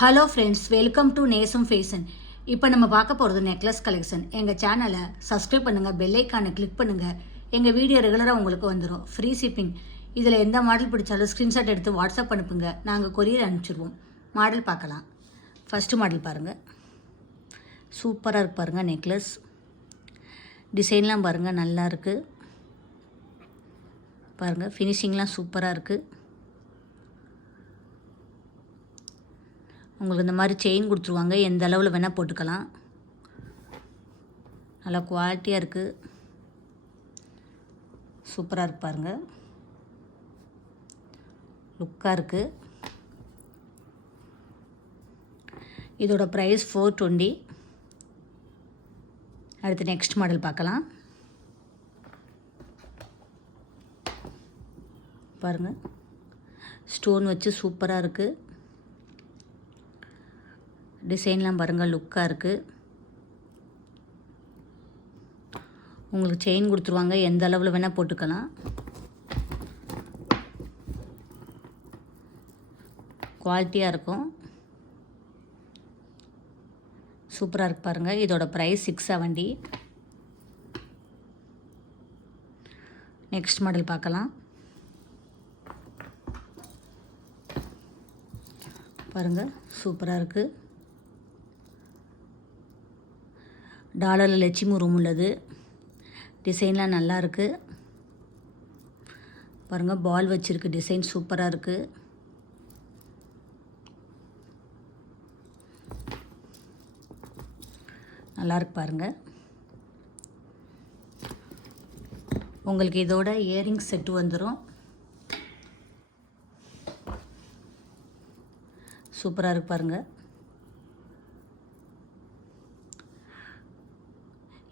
Hello friends, welcome to நேசம் fashion. இப்போ நம்ம பார்க்க போகிறது நெக்லஸ் கலெக்ஷன். எங்கள் சேனலை சப்ஸ்கிரைப் பண்ணுங்கள், பெல் ஐக்கானை கிளிக் பண்ணுங்கள். எங்கள் வீடியோ ரெகுலராக உங்களுக்கு வந்துடும். Free shipping. இதில் எந்த மாடல் பிடிச்சாலும் ஸ்க்ரீன்ஷாட் எடுத்து வாட்ஸ்அப் அனுப்புங்க, நாங்கள் கொரியர் அனுப்பிச்சிடுவோம். மாடல் பார்க்கலாம். ஃபஸ்ட்டு மாடல் பாருங்கள், சூப்பராக இருக்கு பாருங்கள். நெக்லஸ் டிசைன்லாம் பாருங்கள், நல்லா இருக்குது பாருங்கள். ஃபினிஷிங்லாம் சூப்பராக இருக்குது. உங்களுக்கு இந்த மாதிரி செயின் கொடுத்துருவாங்க, எந்த அளவில் வேணால் போட்டுக்கலாம். நல்லா குவாலிட்டியாக இருக்குது, சூப்பராக இருக்கு பாருங்கள். லுக்காக இருக்குது. இதோட ப்ரைஸ் 420. அடுத்து நெக்ஸ்ட் மாடல் பார்க்கலாம். பாருங்கள், ஸ்டோன் வச்சு சூப்பராக இருக்குது. டிசைன்லாம் பாருங்கள், லுக்காக இருக்குது. உங்களுக்கு செயின் கொடுத்துருவாங்க, எந்த அளவில் வேணால் போட்டுக்கலாம். குவாலிட்டியாக இருக்கும், சூப்பராக இருக்கு பாருங்கள். இதோட ப்ரைஸ் 670. நெக்ஸ்ட் மாடல் பார்க்கலாம். பாருங்கள், சூப்பராக இருக்குது. டாலரில் லட்சுமி ரூம் உள்ளது. டிசைன்லாம் நல்லா இருக்குது பாருங்கள். பால் வச்சுருக்கு, டிசைன் சூப்பராக இருக்குது. நல்லாயிருக்கு பாருங்கள். உங்களுக்கு இதோட இயரிங்ஸ் செட்டு வந்துடும். சூப்பராக இருக்கு பாருங்கள்.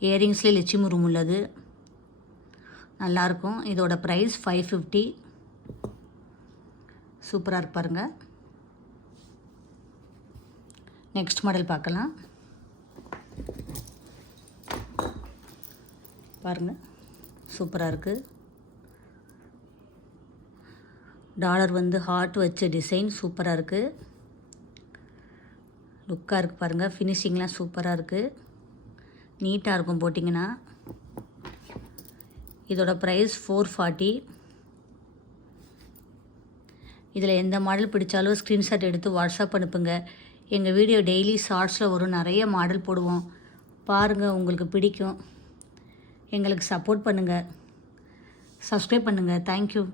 இயரிங்ஸ்லேயே லட்சுமி ரூம் உள்ளது, நல்லாயிருக்கும். இதோட ப்ரைஸ் 550. சூப்பராக இருக்கு பாருங்கள். நெக்ஸ்ட் மாடல் பார்க்கலாம். பாருங்கள், சூப்பராக இருக்குது. டாலர் வந்து ஹார்ட் வச்ச டிசைன் சூப்பராக இருக்குது. லுக்காக இருக்குது பாருங்கள். ஃபினிஷிங்லாம் சூப்பராக இருக்குது, நீட்டாக இருக்கும் போட்டிங்கன்னா. இதோட ப்ரைஸ் 440. இதில் எந்த மாடல் பிடிச்சாலும் ஸ்க்ரீன்ஷாட் எடுத்து வாட்ஸ்அப் அனுப்புங்க. எங்கள் வீடியோ டெய்லி ஷார்ட்ஸில் வரும், நிறைய மாடல் போடுவோம். பாருங்கள், உங்களுக்கு பிடிக்கும். எங்களுக்கு சப்போர்ட் பண்ணுங்கள், சப்ஸ்கிரைப் பண்ணுங்கள். தேங்க்யூ.